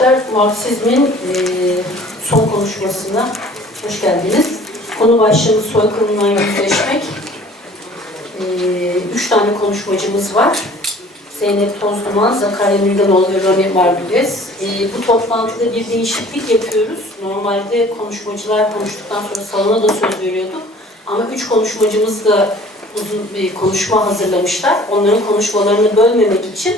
Marksizmin e, son konuşmasına hoş geldiniz. Konu başlığımız soykırımla yüzleşmek. E, üç tane konuşmacımız var. Zeynep Tozduman, Zakarya Nildanoğlu ve Rami Barbüles. E, bu toplantıda bir değişiklik yapıyoruz. Normalde konuşmacılar konuştuktan sonra salona da söz veriyorduk. Ama üç konuşmacımız da uzun bir konuşma hazırlamışlar. Onların konuşmalarını bölmemek için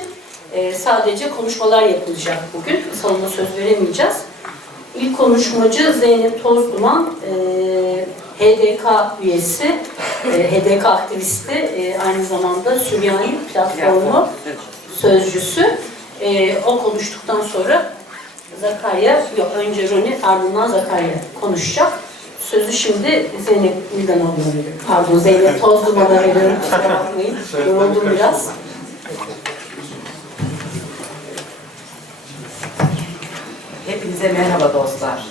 e, sadece konuşmalar yapılacak bugün. Salona söz veremeyeceğiz. İlk konuşmacı Zeynep Tozduman, e, HDK üyesi, e, HDK aktivisti, e, aynı zamanda Süryani platformu sözcüsü. E, o konuştuktan sonra Zakarya, yok önce Roni ardından Zakarya konuşacak. Sözü şimdi Zeynep Nildanoğlu'na veriyorum. Pardon Zeynep Tozduman'a veriyorum. Kusura bakmayın. Yoruldum biraz. Hepinize merhaba dostlar.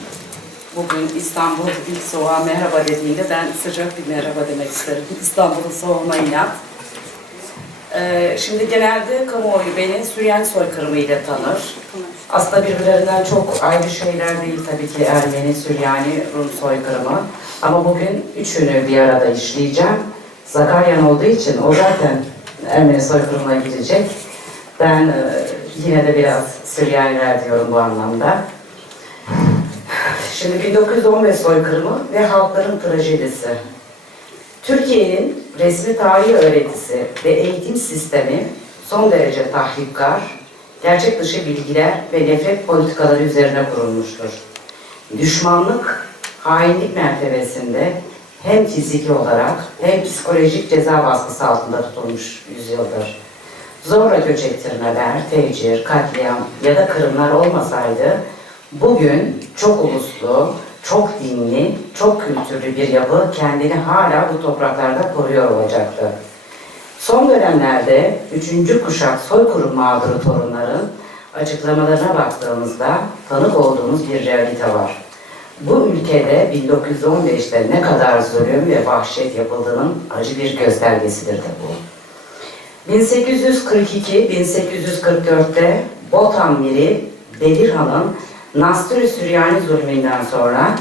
Bugün İstanbul ilk soğuğa merhaba dediğinde ben sıcak bir merhaba demek isterim. İstanbul'un soğuğuna inat. Ee, şimdi genelde kamuoyu beni Süryani soykırımı ile tanır. Aslında birbirlerinden çok ayrı şeyler değil tabii ki Ermeni, Süryani, Rum soykırımı. Ama bugün üçünü bir arada işleyeceğim. Zakaryan olduğu için o zaten Ermeni soykırımına girecek. Ben e, yine de biraz Süryaniler diyorum bu anlamda. Şimdi 1915 soykırımı ve halkların trajedisi. Türkiye'nin resmi tarih öğretisi ve eğitim sistemi son derece tahripkar, gerçek dışı bilgiler ve nefret politikaları üzerine kurulmuştur. Düşmanlık, hainlik mertebesinde hem fiziki olarak hem psikolojik ceza baskısı altında tutulmuş yüzyıldır. Zorla göç ettirmeler, tecir, katliam ya da kırımlar olmasaydı bugün çok uluslu, çok dinli, çok kültürlü bir yapı kendini hala bu topraklarda koruyor olacaktı. Son dönemlerde üçüncü kuşak soykırım mağduru torunların açıklamalarına baktığımızda tanık olduğumuz bir realite var. Bu ülkede 1915'te ne kadar zulüm ve vahşet yapıldığının acı bir göstergesidir de bu. 1842-1844'te Botan Miri Bedirhan'ın Nastri Süryani zulmünden sonra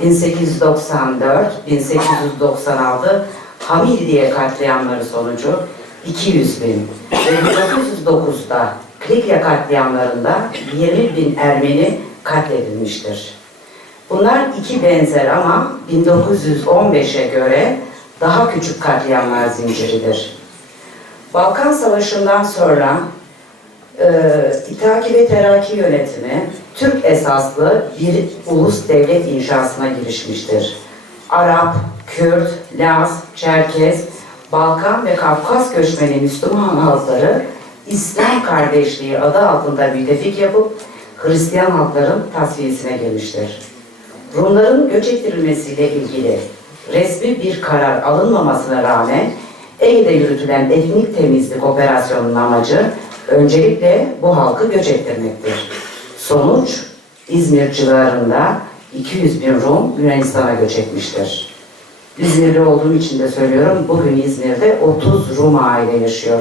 1894-1896 Hamidiye katliamları sonucu 200 bin ve 1909'da Klikya katliamlarında 20 bin Ermeni katledilmiştir. Bunlar iki benzer ama 1915'e göre daha küçük katliamlar zinciridir. Balkan Savaşı'ndan sonra e, İtaki ve Teraki yönetimi Türk esaslı bir ulus devlet inşasına girişmiştir. Arap, Kürt, Laz, Çerkez, Balkan ve Kafkas göçmeni Müslüman halkları İslam kardeşliği adı altında müttefik yapıp Hristiyan halkların tasfiyesine girmiştir. Rumların göç ettirilmesiyle ilgili resmi bir karar alınmamasına rağmen Ege'de yürütülen etnik temizlik operasyonunun amacı öncelikle bu halkı göç ettirmektir. Sonuç İzmir civarında 200 bin Rum Yunanistan'a göç etmiştir. İzmirli olduğum için de söylüyorum, bugün İzmir'de 30 Rum aile yaşıyor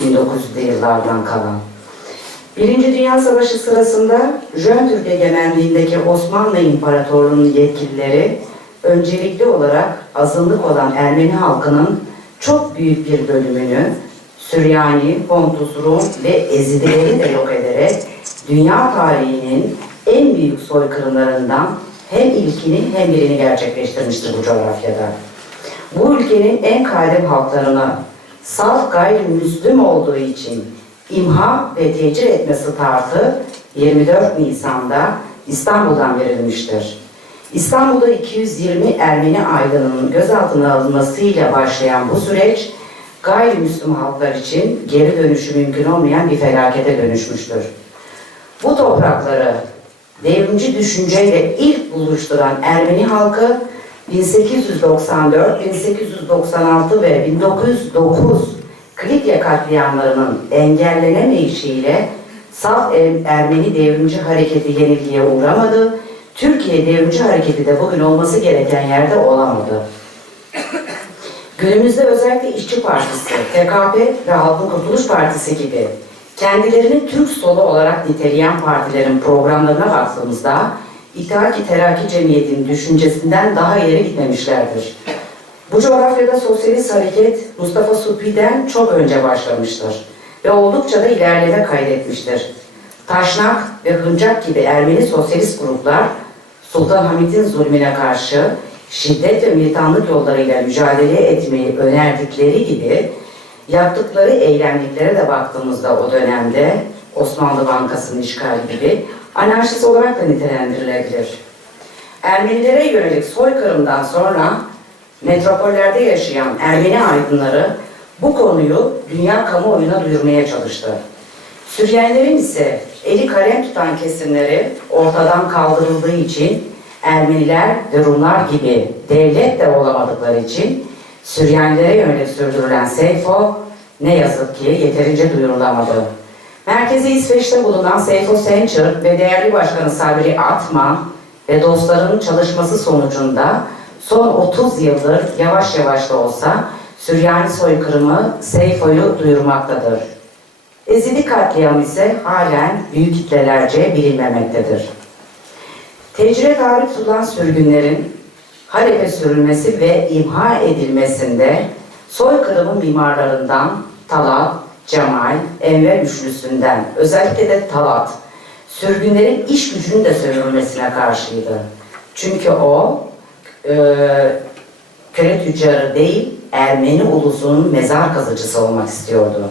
1900'lü yıllardan kalan. Birinci Dünya Savaşı sırasında Jön Türk egemenliğindeki Osmanlı İmparatorluğu'nun yetkilileri öncelikli olarak azınlık olan Ermeni halkının çok büyük bir bölümünü Süryani, Pontus, Rum ve Ezidileri de yok ederek dünya tarihinin en büyük soykırımlarından hem ilkini hem birini gerçekleştirmiştir bu coğrafyada. Bu ülkenin en kadim halklarına salt gayrimüslim olduğu için imha ve tecir etme startı 24 Nisan'da İstanbul'dan verilmiştir. İstanbul'da 220 Ermeni aydınının gözaltına alınmasıyla başlayan bu süreç gayrimüslim halklar için geri dönüşü mümkün olmayan bir felakete dönüşmüştür. Bu toprakları devrimci düşünceyle ilk buluşturan Ermeni halkı 1894, 1896 ve 1909 Klikya katliamlarının engellenemeyişiyle saf Ermeni devrimci hareketi yenilgiye uğramadı. Türkiye devrimci hareketi de bugün olması gereken yerde olamadı. Günümüzde özellikle İşçi Partisi, TKP ve Halkın Kurtuluş Partisi gibi Kendilerini Türk solu olarak niteleyen partilerin programlarına baktığımızda İttihat-ı Terakki Cemiyeti'nin düşüncesinden daha ileri gitmemişlerdir. Bu coğrafyada sosyalist hareket Mustafa Supi'den çok önce başlamıştır ve oldukça da ilerleme kaydetmiştir. Taşnak ve Hıncak gibi Ermeni sosyalist gruplar Sultan Hamit'in zulmüne karşı şiddet ve militanlık yollarıyla mücadele etmeyi önerdikleri gibi yaptıkları eylemliklere de baktığımızda o dönemde Osmanlı Bankası'nın işgali gibi anarşist olarak da nitelendirilebilir. Ermenilere yönelik soykırımdan sonra metropollerde yaşayan Ermeni aydınları bu konuyu dünya kamuoyuna duyurmaya çalıştı. Süryanilerin ise eli kalem tutan kesimleri ortadan kaldırıldığı için Ermeniler ve Rumlar gibi devlet de olamadıkları için Süryanilere yönelik sürdürülen Seyfo ne yazık ki yeterince duyurulamadı. Merkezi İsveç'te bulunan Seyfo Center ve değerli başkanı Sabri Atman ve dostlarının çalışması sonucunda son 30 yıldır yavaş yavaş da olsa Süryani soykırımı Seyfo'yu duyurmaktadır. Ezidi katliamı ise halen büyük kitlelerce bilinmemektedir. Tecrübe tabi tutulan sürgünlerin Halep'e sürülmesi ve imha edilmesinde soykırımın mimarlarından Talat, Cemal, Enver üçlüsünden özellikle de Talat, sürgünlerin iş gücünün de sömürülmesine karşıydı. Çünkü o e, köle tüccarı değil, Ermeni ulusunun mezar kazıcısı olmak istiyordu.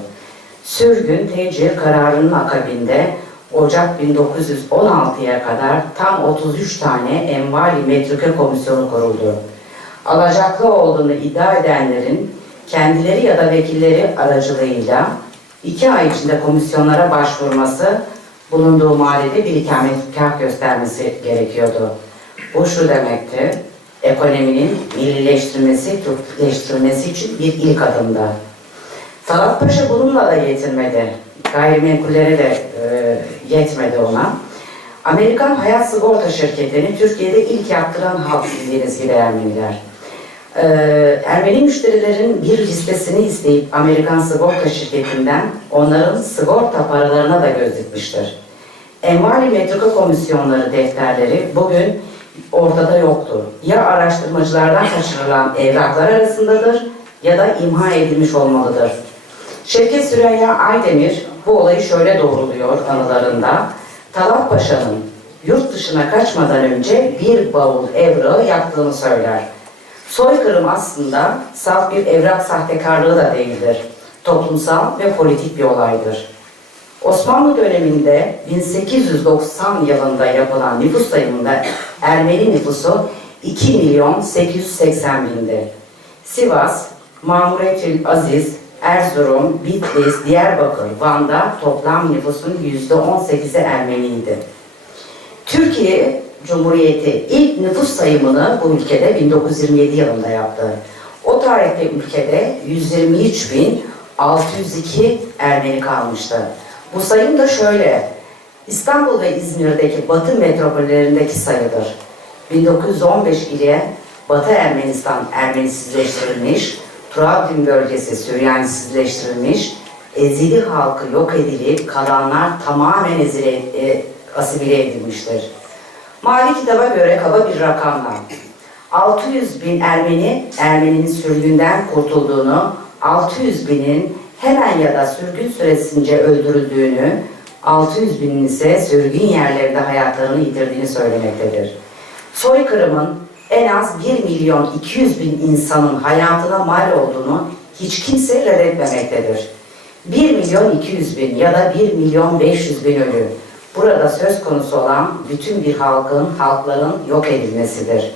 Sürgün tecrübe kararının akabinde Ocak 1916'ya kadar tam 33 tane envali metrike komisyonu kuruldu. Alacaklı olduğunu iddia edenlerin kendileri ya da vekilleri aracılığıyla iki ay içinde komisyonlara başvurması bulunduğu mahallede bir ikametgah göstermesi gerekiyordu. Bu şu demekti, ekonominin millileştirilmesi, Türkleştirilmesi için bir ilk adımdı. Talat Paşa bununla da yetinmedi. Gayrimenkullere de e, yetmedi ona. Amerikan Hayat Sigorta Şirketi'ni Türkiye'de ilk yaptıran halk gibi Ermeniler. E, Ermeni müşterilerin bir listesini isteyip Amerikan Sigorta Şirketi'nden onların sigorta paralarına da göz dikmiştir. Envali Metrika Komisyonları defterleri bugün ortada yoktur. Ya araştırmacılardan kaçırılan evraklar arasındadır ya da imha edilmiş olmalıdır. Şevket Süreyya Aydemir bu olayı şöyle doğruluyor anılarında. Talat Paşa'nın yurt dışına kaçmadan önce bir bavul evrağı yaktığını söyler. Soykırım aslında salt bir evrak sahtekarlığı da değildir. Toplumsal ve politik bir olaydır. Osmanlı döneminde 1890 yılında yapılan nüfus sayımında Ermeni nüfusu 2 milyon 880 bindi. Sivas, Mamuretül Aziz, Erzurum, Bitlis, Diyarbakır, Van'da toplam nüfusun %18'i Ermeniydi. Türkiye Cumhuriyeti ilk nüfus sayımını bu ülkede 1927 yılında yaptı. O tarihte ülkede 123.602 Ermeni kalmıştı. Bu sayım da şöyle, İstanbul ve İzmir'deki Batı metropollerindeki sayıdır. 1915 ile Batı Ermenistan Ermenisizleştirilmiş, Trabzon bölgesi Süryanisizleştirilmiş, Ezili halkı yok edilip kalanlar tamamen ezile, e, asimile edilmiştir. Mali kitaba göre kaba bir rakamla 600 bin Ermeni, Ermeninin sürgünden kurtulduğunu, 600 binin hemen ya da sürgün süresince öldürüldüğünü, 600 binin ise sürgün yerlerinde hayatlarını yitirdiğini söylemektedir. Soykırımın en az 1 milyon 200 bin insanın hayatına mal olduğunu hiç kimse reddetmemektedir. 1 milyon 200 bin ya da 1 milyon 500 bin ölü. Burada söz konusu olan bütün bir halkın, halkların yok edilmesidir.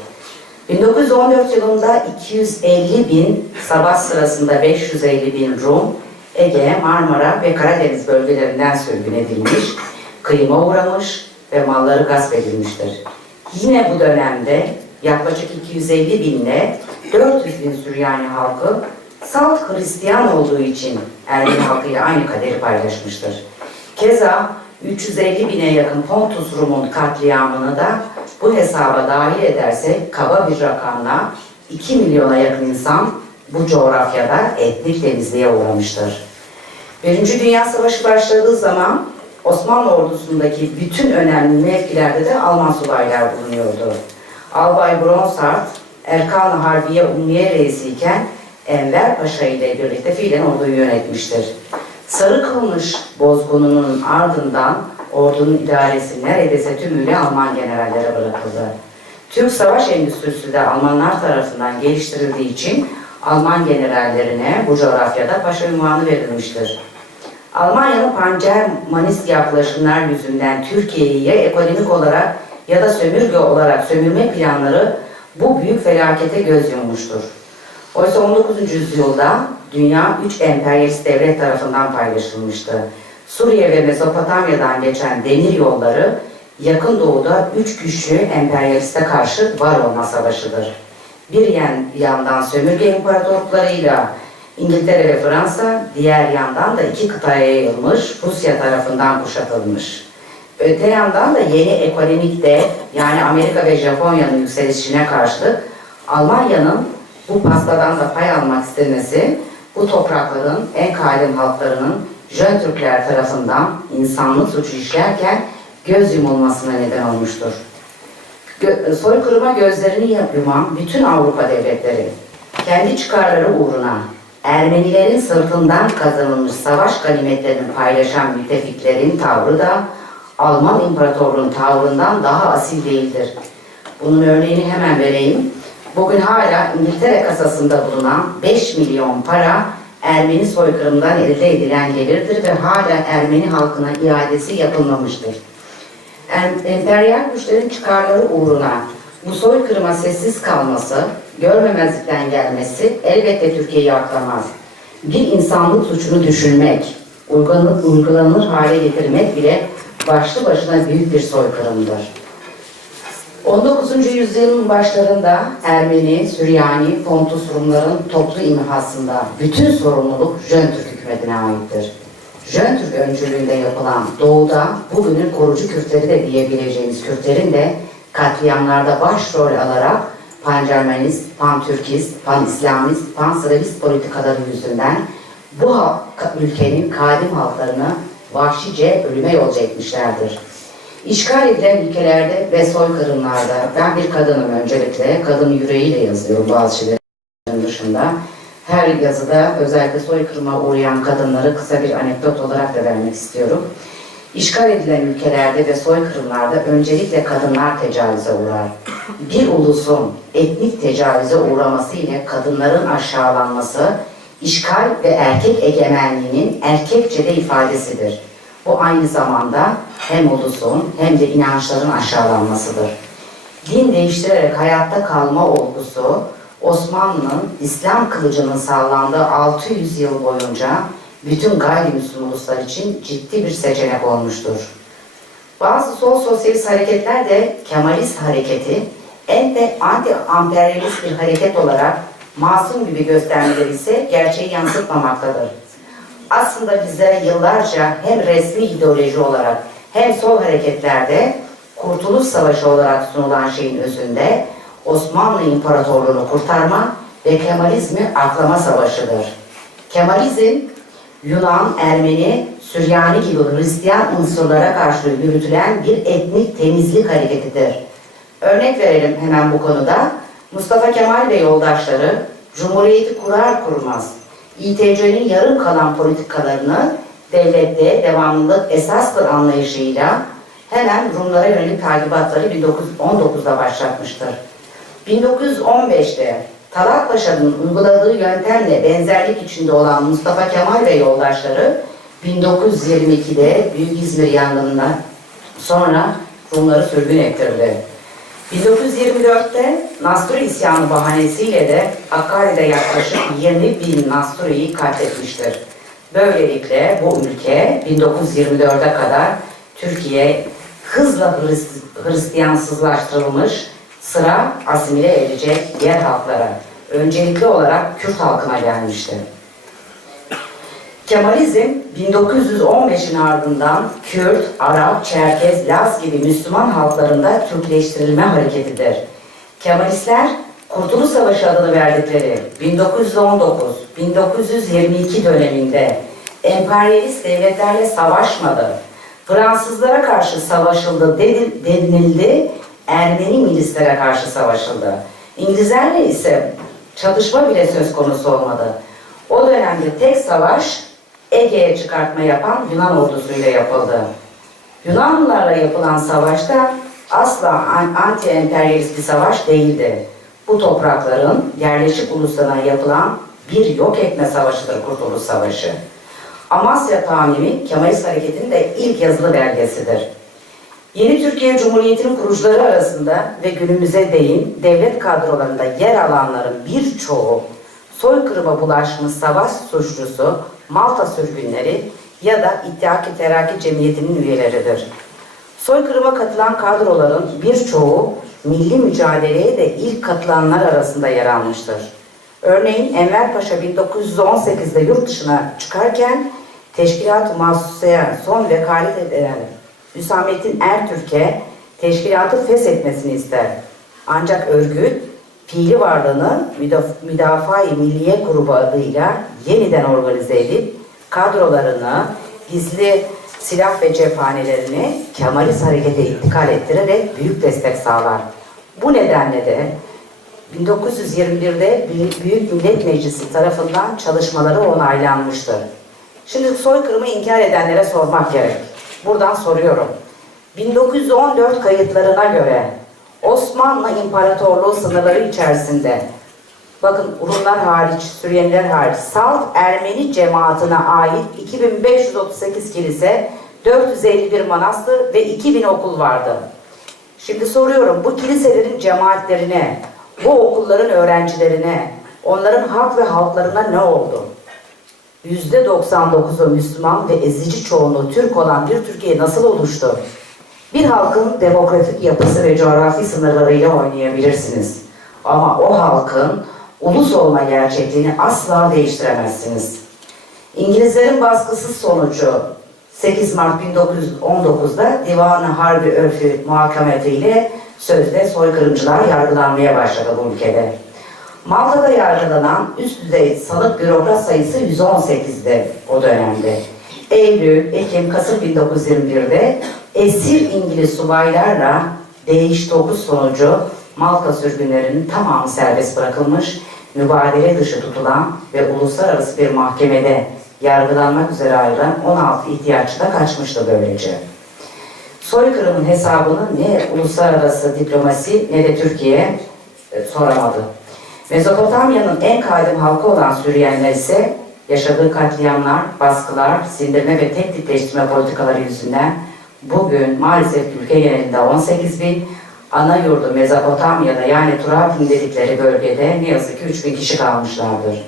1914 yılında 250 bin, savaş sırasında 550 bin Rum, Ege, Marmara ve Karadeniz bölgelerinden sürgün edilmiş, kıyıma uğramış ve malları gasp edilmiştir. Yine bu dönemde yaklaşık 250 binle 400 bin Süryani halkı salt Hristiyan olduğu için Ermeni halkıyla aynı kaderi paylaşmıştır. Keza 350 bine yakın Pontus Rum'un katliamını da bu hesaba dahil edersek kaba bir rakamla 2 milyona yakın insan bu coğrafyada etnik temizliğe uğramıştır. Birinci Dünya Savaşı başladığı zaman Osmanlı ordusundaki bütün önemli mevkilerde de Alman subaylar bulunuyordu. Albay Bronsart, Erkan-ı Harbiye Ummiye Reisi iken Enver Paşa ile birlikte fiilen orduyu yönetmiştir. Sarı Kılmış bozgununun ardından ordunun idaresi neredeyse tümüyle Alman generallere bırakıldı. Türk savaş endüstrisi de Almanlar tarafından geliştirildiği için Alman generallerine bu coğrafyada paşa ünvanı verilmiştir. Almanya'nın pangermanist yaklaşımlar yüzünden Türkiye'yi ya ekonomik olarak ya da sömürge olarak sömürme planları bu büyük felakete göz yummuştur. Oysa 19. yüzyılda dünya üç emperyalist devlet tarafından paylaşılmıştı. Suriye ve Mezopotamya'dan geçen demir yolları yakın doğuda üç güçlü emperyaliste karşı var olma savaşıdır. Bir yan, yandan sömürge imparatorluklarıyla İngiltere ve Fransa, diğer yandan da iki kıtaya yayılmış, Rusya tarafından kuşatılmış. Öte yandan da yeni ekonomik dev, yani Amerika ve Japonya'nın yükselişine karşılık Almanya'nın bu pastadan da pay almak istemesi, bu toprakların en kadim halklarının Jön Türkler tarafından insanlık suçu işlerken göz yumulmasına neden olmuştur. Gö- soykırıma gözlerini yuman bütün Avrupa devletleri kendi çıkarları uğruna Ermenilerin sırtından kazanılmış savaş ganimetlerini paylaşan müttefiklerin tavrı da Alman İmparatorluğu'nun tavrından daha asil değildir. Bunun örneğini hemen vereyim. Bugün hala İngiltere kasasında bulunan 5 milyon para Ermeni soykırımından elde edilen gelirdir ve hala Ermeni halkına iadesi yapılmamıştır. Em- Emperyal güçlerin çıkarları uğruna bu soykırıma sessiz kalması, görmemezlikten gelmesi elbette Türkiye'yi aklamaz. Bir insanlık suçunu düşünmek, uygulanır hale getirmek bile başlı başına büyük bir soykırımdır. 19. yüzyılın başlarında Ermeni, Süryani, Pontus Rumların toplu imhasında bütün sorumluluk Jön Türk hükümetine aittir. Jön Türk öncülüğünde yapılan doğuda bugünün korucu Kürtleri de diyebileceğimiz Kürtlerin de katliamlarda başrol alarak pancermenist, pan-Türkist, pan-İslamist, pan-Slavist politikaları yüzünden bu ülkenin kadim halklarını vahşice ölüme yolcu etmişlerdir. İşgal edilen ülkelerde ve soykırımlarda, ben bir kadınım öncelikle, kadın yüreğiyle yazıyorum bazı şeylerin dışında. Her yazıda özellikle soykırıma uğrayan kadınları kısa bir anekdot olarak da vermek istiyorum. İşgal edilen ülkelerde ve soykırımlarda öncelikle kadınlar tecavüze uğrar. Bir ulusun etnik tecavüze uğraması ile kadınların aşağılanması, işgal ve erkek egemenliğinin erkekçede ifadesidir. Bu aynı zamanda hem ulusun hem de inançların aşağılanmasıdır. Din değiştirerek hayatta kalma olgusu Osmanlı'nın İslam kılıcının sallandığı 600 yıl boyunca bütün gayrimüslim uluslar için ciddi bir seçenek olmuştur. Bazı sol sosyalist hareketler de Kemalist hareketi en de anti-amperyalist bir hareket olarak masum gibi göstermeleri ise gerçeği yansıtmamaktadır. Aslında bizlere yıllarca hem resmi ideoloji olarak hem sol hareketlerde Kurtuluş Savaşı olarak sunulan şeyin özünde Osmanlı İmparatorluğu'nu kurtarma ve Kemalizmi aklama savaşıdır. Kemalizm Yunan, Ermeni, Süryani gibi Hristiyan unsurlara karşı yürütülen bir etnik temizlik hareketidir. Örnek verelim hemen bu konuda. Mustafa Kemal ve yoldaşları Cumhuriyeti kurar kurmaz İTC'nin yarım kalan politikalarını devlette devamlılık esastır anlayışıyla hemen Rumlara yönelik takibatları 1919'da başlatmıştır. 1915'te Talat Paşa'nın uyguladığı yöntemle benzerlik içinde olan Mustafa Kemal ve yoldaşları 1922'de Büyük İzmir yangınından sonra Rumları sürgün ettirdi. 1924'te Nasturi isyanı bahanesiyle de Hakkari'de yaklaşık 20 bin Nasturi'yi katletmiştir. Böylelikle bu ülke 1924'e kadar Türkiye hızla Hrist- Hristiyansızlaştırılmış sıra asimile edilecek yer halklara, öncelikli olarak Kürt halkına gelmiştir. Kemalizm 1915'in ardından Kürt, Arap, Çerkez, Laz gibi Müslüman halklarında Türkleştirilme hareketidir. Kemalistler Kurtuluş Savaşı adını verdikleri 1919-1922 döneminde emperyalist devletlerle savaşmadı. Fransızlara karşı savaşıldı denildi, Ermeni milislere karşı savaşıldı. İngilizlerle ise çatışma bile söz konusu olmadı. O dönemde tek savaş Ege'ye çıkartma yapan Yunan ordusuyla yapıldı. Yunanlılarla yapılan savaşta asla an- anti-emperyalist bir savaş değildi. Bu toprakların yerleşik uluslarına yapılan bir yok etme savaşıdır Kurtuluş Savaşı. Amasya Tamimi Kemalist Hareketi'nin de ilk yazılı belgesidir. Yeni Türkiye Cumhuriyeti'nin kurucuları arasında ve günümüze değin devlet kadrolarında yer alanların birçoğu soykırıma bulaşmış savaş suçlusu, Malta sürgünleri ya da İttihat-ı Terakki Cemiyeti'nin üyeleridir. Soykırıma katılan kadroların birçoğu milli mücadeleye de ilk katılanlar arasında yer almıştır. Örneğin Enver Paşa 1918'de yurt dışına çıkarken Teşkilat-ı Mahsusa'ya son vekalet eden Hüsamettin Ertürk'e teşkilatı feshetmesini ister. Ancak örgüt fiili varlığını Müdaf- Müdafaa-i Milliye grubu adıyla yeniden organize edip kadrolarını, gizli silah ve cephanelerini Kemalist harekete intikal ettirerek büyük destek sağlar. Bu nedenle de 1921'de Büyük Millet Meclisi tarafından çalışmaları onaylanmıştır. Şimdi soykırımı inkar edenlere sormak gerek. Buradan soruyorum. 1914 kayıtlarına göre Osmanlı İmparatorluğu sınırları içerisinde bakın Rumlar hariç, Süryaniler hariç Salt Ermeni cemaatine ait 2538 kilise, 451 manastır ve 2000 okul vardı. Şimdi soruyorum bu kiliselerin cemaatlerine, bu okulların öğrencilerine, onların hak ve halklarına ne oldu? %99'u Müslüman ve ezici çoğunluğu Türk olan bir Türkiye nasıl oluştu? Bir halkın demografik yapısı ve coğrafi sınırlarıyla oynayabilirsiniz. Ama o halkın ulus olma gerçekliğini asla değiştiremezsiniz. İngilizlerin baskısı sonucu 8 Mart 1919'da Divan-ı Harbi Örfü muhakameti ile sözde soykırımcılar yargılanmaya başladı bu ülkede. Malta'da yargılanan üst düzey sanık bürokrat sayısı 118'de o dönemde. Eylül, Ekim, Kasım 1921'de esir İngiliz subaylarla değiş tokuş sonucu Malta sürgünlerinin tamamı serbest bırakılmış, mübadele dışı tutulan ve uluslararası bir mahkemede yargılanmak üzere ayrılan 16 ihtiyaççı da kaçmıştı böylece. Soykırımın hesabını ne uluslararası diplomasi ne de Türkiye e, soramadı. Mezopotamya'nın en kadim halkı olan Süryaniler ise yaşadığı katliamlar, baskılar, sindirme ve tek politikaları yüzünden bugün maalesef ülke genelinde 18 bin, ana yurdu Mezopotamya'da yani Turabin dedikleri bölgede ne yazık ki 3 bin kişi kalmışlardır.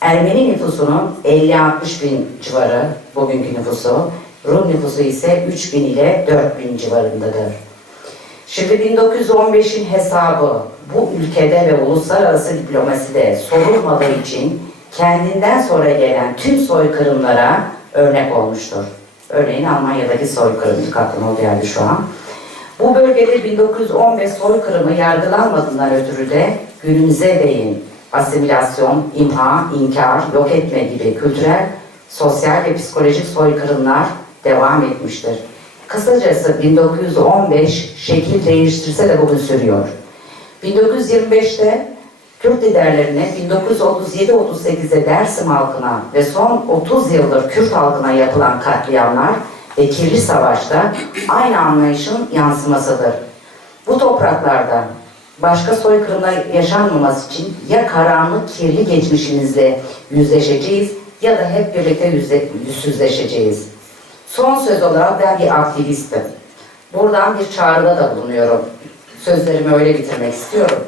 Ermeni nüfusunun 50-60 bin civarı bugünkü nüfusu, Rum nüfusu ise 3 bin ile 4 bin civarındadır. Şimdi 1915'in hesabı bu ülkede ve uluslararası diplomaside sorulmadığı için kendinden sonra gelen tüm soykırımlara örnek olmuştur. Örneğin Almanya'daki soykırım aklıma geldi şu an. Bu bölgede 1915 soykırımı yargılanmadığından ötürü de günümüze değin asimilasyon, imha, inkar, yok etme gibi kültürel, sosyal ve psikolojik soykırımlar devam etmiştir. Kısacası 1915 şekil değiştirse de bugün sürüyor. 1925'te Kürt liderlerine 1937-38'de Dersim halkına ve son 30 yıldır Kürt halkına yapılan katliamlar ve kirli savaşta aynı anlayışın yansımasıdır. Bu topraklarda başka soykırımlar yaşanmaması için ya karanlık kirli geçmişimizle yüzleşeceğiz ya da hep birlikte yüzle, yüzsüzleşeceğiz. Son söz olarak ben bir aktivistim. Buradan bir çağrıda da bulunuyorum. Sözlerimi öyle bitirmek istiyorum.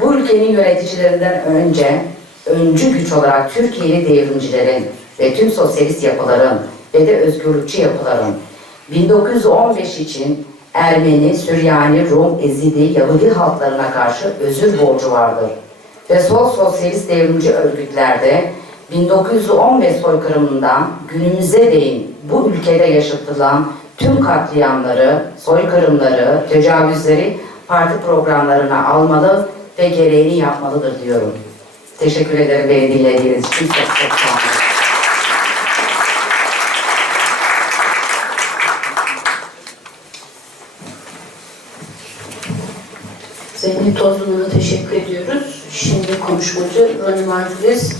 Bu ülkenin yöneticilerinden önce öncü güç olarak Türkiye'li devrimcilerin ve tüm sosyalist yapıların ve de özgürlükçü yapıların 1915 için Ermeni, Süryani, Rum, Ezidi, Yahudi halklarına karşı özür borcu vardır. Ve sol sosyalist devrimci örgütlerde 1915 soykırımından günümüze değin bu ülkede yaşatılan tüm katliamları, soykırımları, tecavüzleri parti programlarına almalı ve gereğini yapmalıdır diyorum. Teşekkür ederim beni dinlediğiniz için. Çok çok sağ. Zeynep Tozlu'na teşekkür ediyoruz. Şimdi konuşmacı Roni Margulis.